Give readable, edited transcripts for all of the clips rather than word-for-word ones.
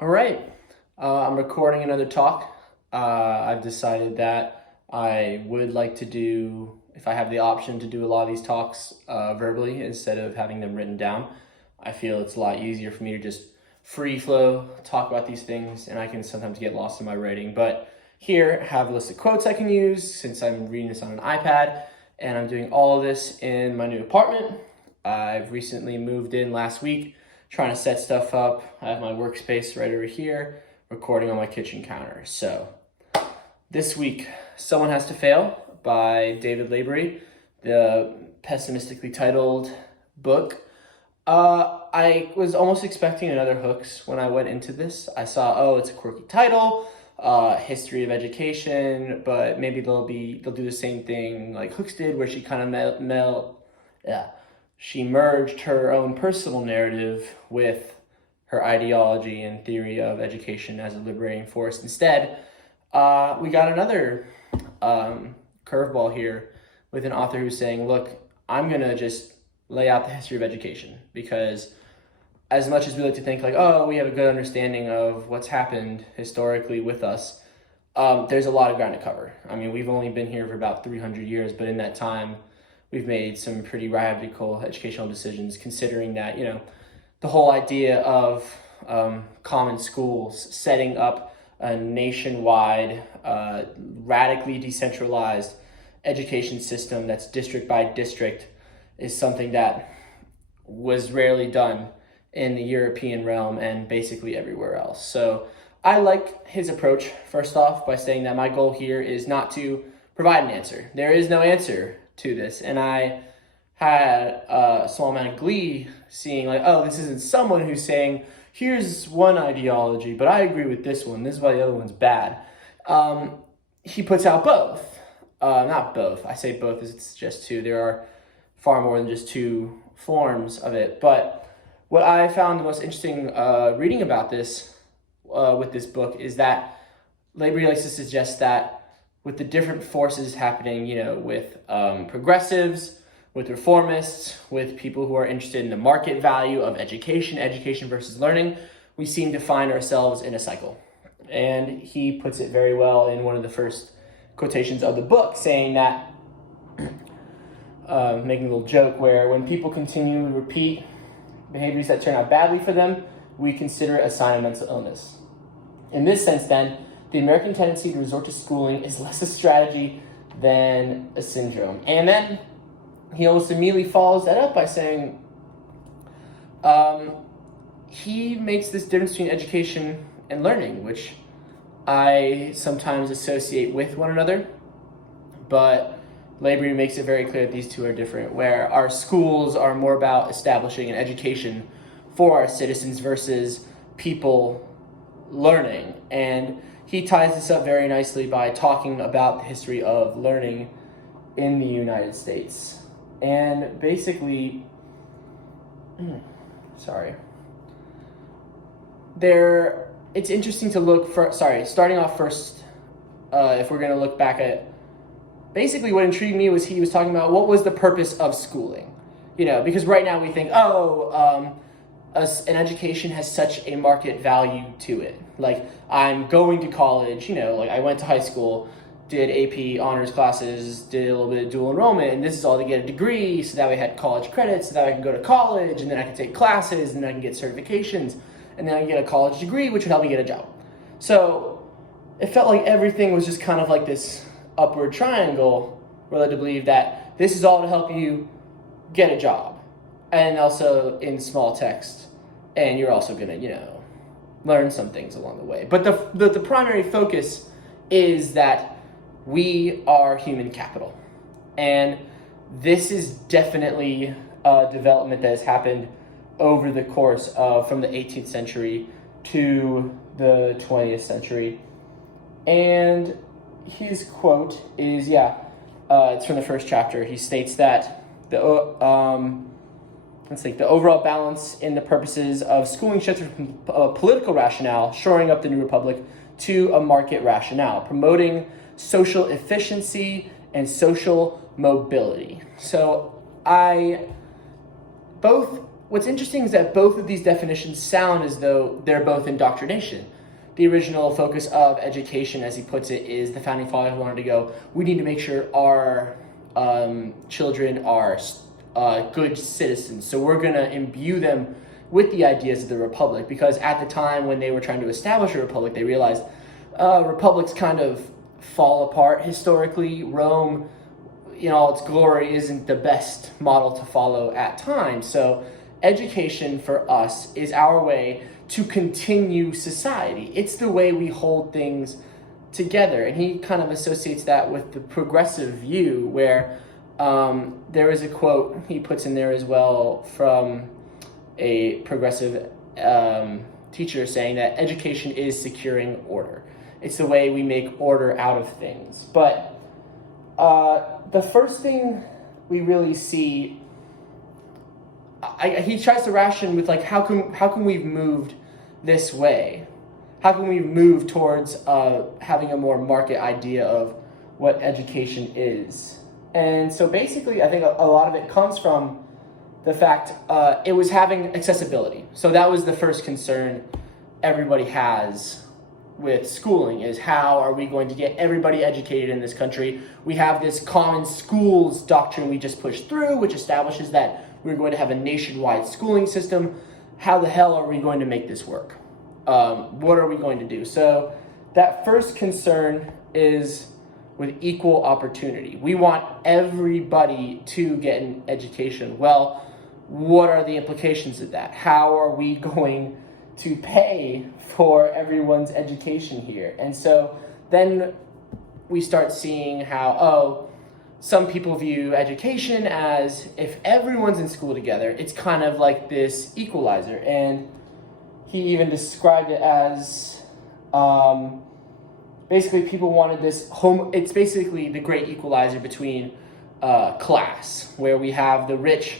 All right, I'm recording another talk. I've decided that I would like to do, if I have the option to do a lot of these talks verbally instead of having them written down. I feel it's a lot easier for me to just free flow, talk about these things, and I can sometimes get lost in my writing. But here, I have a list of quotes I can use since I'm reading this on an iPad, and I'm doing all of this in my new apartment. I've recently moved in last week, trying to set stuff up. I have my workspace right over here, recording on my kitchen counter. So this week, Someone Has to Fail by David Lavery, the pessimistically titled book. I was almost expecting another Hooks when I went into this. I saw, oh, it's a quirky title, history of education, but maybe they'll do the same thing like Hooks did, where she kind of she merged her own personal narrative with her ideology and theory of education as a liberating force. Instead, we got another curveball here with an author who's saying, look, I'm going to just lay out the history of education, because as much as we like to think like, oh, we have a good understanding of what's happened historically with us, there's a lot of ground to cover. I mean, we've only been here for about 300 years, but in that time, we've made some pretty radical educational decisions, considering that, the whole idea of common schools, setting up a nationwide, radically decentralized education system that's district by district, is something that was rarely done in the European realm and basically everywhere else. So I like his approach, first off, by saying that my goal here is not to provide an answer. There is no answer to this. And I had a small amount of glee seeing like, oh, this isn't someone who's saying, here's one ideology, but I agree with this one. This is why the other one's bad. He puts out both. Not both. I say both as it's just two. There are far more than just two forms of it. But what I found the most interesting reading about this with this book is that Lavery likes to suggest that with the different forces happening, with progressives, with reformists, with people who are interested in the market value of education versus learning, we seem to find ourselves in a cycle. And he puts it very well in one of the first quotations of the book, saying that, making a little joke where when people continue to repeat behaviors that turn out badly for them, we consider it a sign of mental illness. In this sense, then, the American tendency to resort to schooling is less a strategy than a syndrome. And then he almost immediately follows that up by saying, he makes this difference between education and learning, which I sometimes associate with one another, but Lavery makes it very clear that these two are different, where our schools are more about establishing an education for our citizens versus people learning. And he ties this up very nicely by talking about the history of learning in the United States. And basically, it's interesting to look for, starting off first, if we're going to look back at, basically what intrigued me was he was talking about what was the purpose of schooling. Because right now we think, an education has such a market value to it. Like, I'm going to college, like I went to high school, did AP honors classes, did a little bit of dual enrollment, and this is all to get a degree, so that way I had college credits, so that I can go to college, and then I can take classes, and then I can get certifications, and then I can get a college degree, which would help me get a job. So it felt like everything was just kind of like this upward triangle, we're led to believe that this is all to help you get a job. And also in small text, and you're also gonna, learn some things along the way. But the primary focus is that we are human capital. And this is definitely a development that has happened over the course of from the 18th century to the 20th century. And his quote is, it's from the first chapter. He states that the overall balance in the purposes of schooling shifts from a political rationale, shoring up the new republic, to a market rationale, promoting social efficiency and social mobility. So both what's interesting is that both of these definitions sound as though they're both indoctrination. The original focus of education, as he puts it, is the founding fathers wanted to go, we need to make sure our children are good citizens. So we're going to imbue them with the ideas of the republic, because at the time when they were trying to establish a republic, they realized republics kind of fall apart historically. Rome, in all its glory, isn't the best model to follow at times. So education for us is our way to continue society. It's the way we hold things together. And he kind of associates that with the progressive view, where there is a quote he puts in there as well from a progressive teacher saying that education is securing order. It's the way we make order out of things. But the first thing we really see, he tries to ration with like, how can we've moved this way? How can we move towards having a more market idea of what education is? And so basically, I think a lot of it comes from the fact it was having accessibility. So that was the first concern everybody has with schooling, is how are we going to get everybody educated in this country? We have this common schools doctrine we just pushed through, which establishes that we're going to have a nationwide schooling system. How the hell are we going to make this work? What are we going to do? So that first concern is with equal opportunity. We want everybody to get an education. Well, what are the implications of that? How are we going to pay for everyone's education here? And so then we start seeing how, some people view education as, if everyone's in school together, it's kind of like this equalizer. And he even described it as basically people wanted this it's basically the great equalizer between class, where we have the rich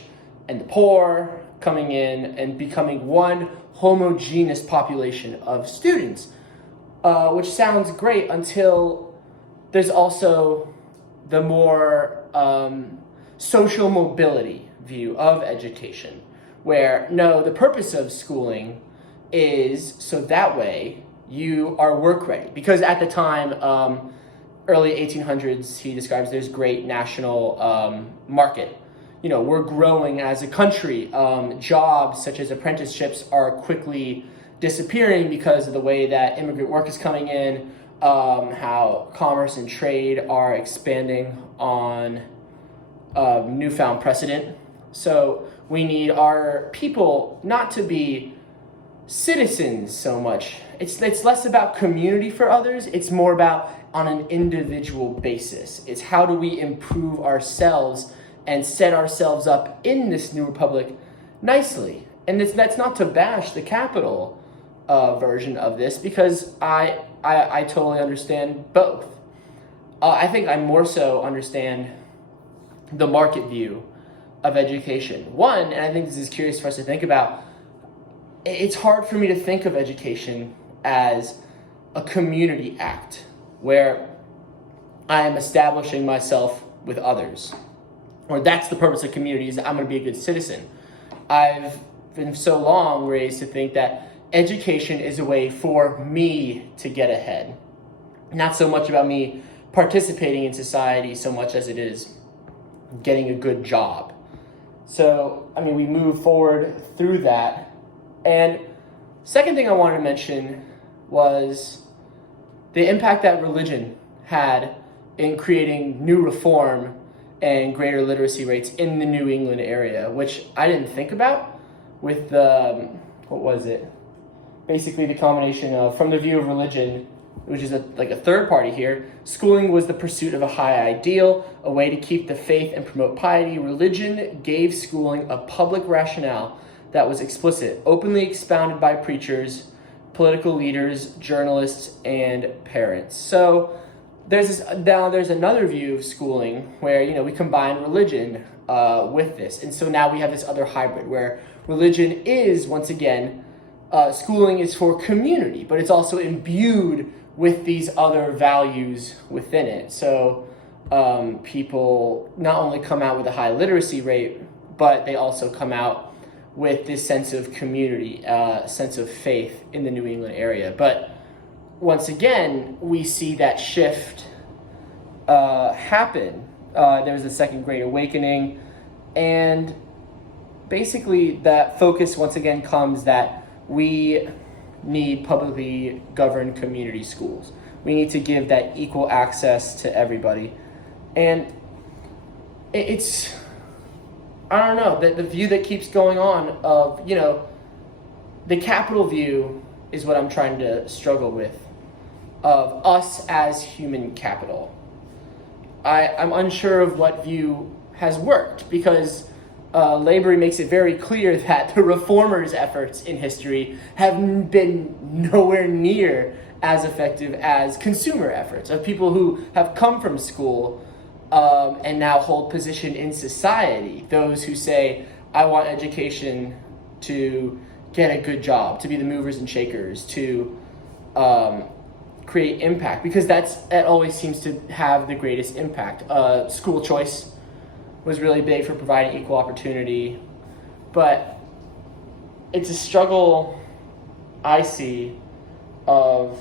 and the poor coming in and becoming one homogeneous population of students, which sounds great until there's also the more social mobility view of education, where no, the purpose of schooling is so that way you are work ready. Because at the time, early 1800s, he describes there's great national market. We're growing as a country. Jobs such as apprenticeships are quickly disappearing because of the way that immigrant work is coming in, how commerce and trade are expanding on newfound precedent. So we need our people not to be citizens so much. It's less about community for others. It's more about on an individual basis. It's how do we improve ourselves and set ourselves up in this new republic nicely. And that's not to bash the capital version of this, because I totally understand both. I think I more so understand the market view of education. One, and I think this is curious for us to think about, it's hard for me to think of education as a community act where I am establishing myself with others, or that's the purpose of community, is I'm going to be a good citizen. I've been so long raised to think that education is a way for me to get ahead. Not so much about me participating in society so much as it is getting a good job. So, we move forward through that. And second thing I wanted to mention was the impact that religion had in creating new reform and greater literacy rates in the New England area, which I didn't think about with the, basically the combination of, from the view of religion, which is like a third party here, schooling was the pursuit of a high ideal, a way to keep the faith and promote piety. Religion gave schooling a public rationale that was explicit, openly expounded by preachers, political leaders, journalists, and parents. So there's another view of schooling where, we combine religion with this. And so now we have this other hybrid where religion is, once again, schooling is for community, but it's also imbued with these other values within it. So people not only come out with a high literacy rate, but they also come out with this sense of community, sense of faith in the New England area. But once again, we see that shift happen. There was the Second Great Awakening, and basically that focus once again comes that we need publicly governed community schools. We need to give that equal access to everybody. And it's, I don't know, the view that keeps going on of, the capital view is what I'm trying to struggle with, of us as human capital. I'm unsure of what view has worked, because Labour makes it very clear that the reformers' efforts in history have been nowhere near as effective as consumer efforts of people who have come from school and now hold position in society. Those who say, I want education to get a good job, to be the movers and shakers, to create impact, because that always seems to have the greatest impact. School choice was really big for providing equal opportunity, but it's a struggle I see of,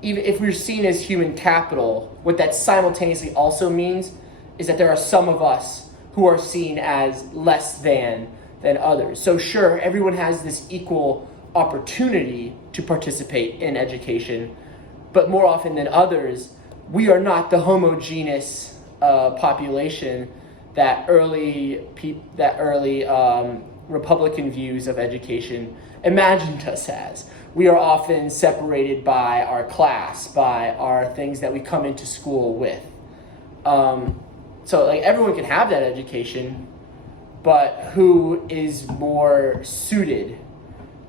even if we're seen as human capital, what that simultaneously also means is that there are some of us who are seen as less than others. So sure, everyone has this equal opportunity to participate in education, but more often than others, we are not the homogeneous population that early Republican views of education imagined us as. We are often separated by our class, by our things that we come into school with. So like everyone can have that education, but who is more suited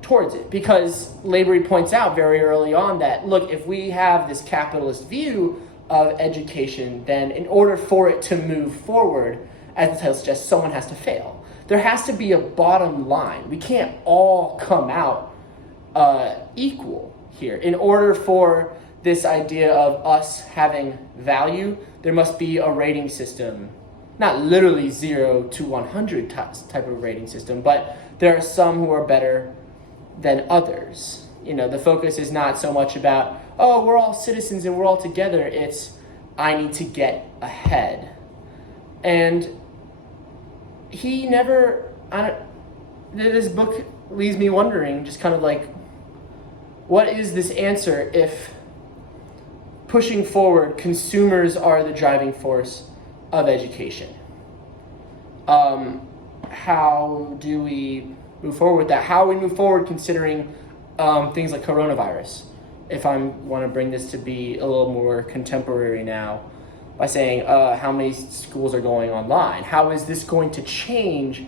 towards it? Because Labour points out very early on that, look, if we have this capitalist view of education, then in order for it to move forward, as the title suggests, someone has to fail. There has to be a bottom line. We can't all come out equal here. In order for this idea of us having value, there must be a rating system. Not literally 0 to 100 type of rating system, but there are some who are better than others. The focus is not so much about, oh, we're all citizens and we're all together. It's, I need to get ahead. And this book leaves me wondering, just kind of like, what is this answer if pushing forward, consumers are the driving force of education? How do we move forward with that? How we move forward considering things like coronavirus? If I want to bring this to be a little more contemporary now, by saying how many schools are going online? How is this going to change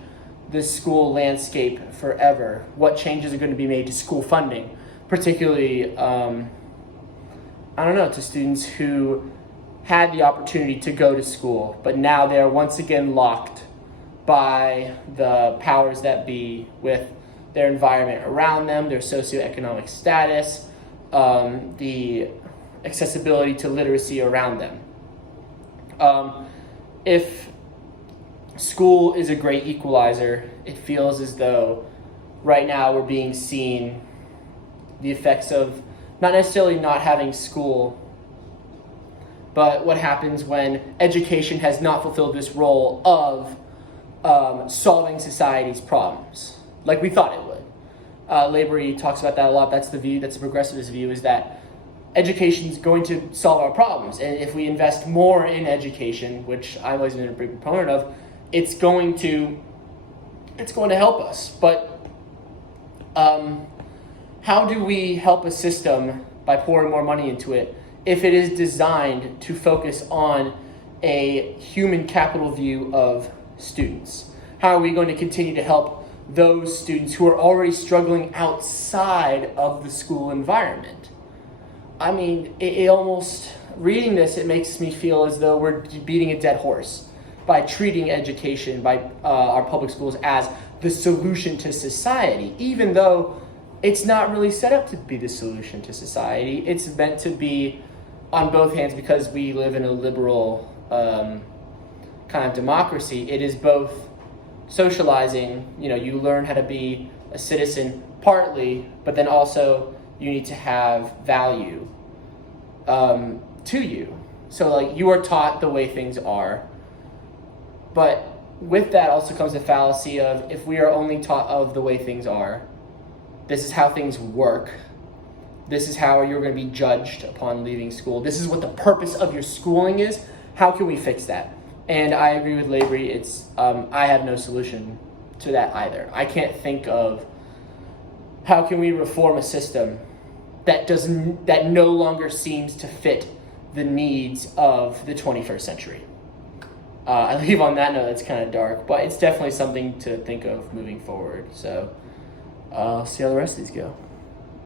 the school landscape forever? What changes are going to be made to school funding? Particularly, to students who had the opportunity to go to school, but now they are once again locked by the powers that be with their environment around them, their socioeconomic status, the accessibility to literacy around them. If school is a great equalizer, it feels as though right now we're being seen the effects of not necessarily not having school, but what happens when education has not fulfilled this role of solving society's problems, like we thought it would. Labour talks about that a lot. That's the view, that's the progressivist view, is that education is going to solve our problems. And if we invest more in education, which I've always been a big proponent of, it's going to help us. But how do we help a system by pouring more money into it if it is designed to focus on a human capital view of students? How are we going to continue to help those students who are already struggling outside of the school environment? I mean, it almost, reading this, it makes me feel as though we're beating a dead horse by treating education, by our public schools, as the solution to society, even though it's not really set up to be the solution to society. It's meant to be on both hands, because we live in a liberal kind of democracy. It is both socializing, you learn how to be a citizen partly, but then also you need to have value to you. So like you are taught the way things are, but with that also comes the fallacy of if we are only taught of the way things are, this is how things work. This is how you're going to be judged upon leaving school. This is what the purpose of your schooling is. How can we fix that? And I agree with Lavery. It's I have no solution to that either. I can't think of how can we reform a system that no longer seems to fit the needs of the 21st century. I leave on that note. That's kind of dark, but it's definitely something to think of moving forward. So see how the rest of these go.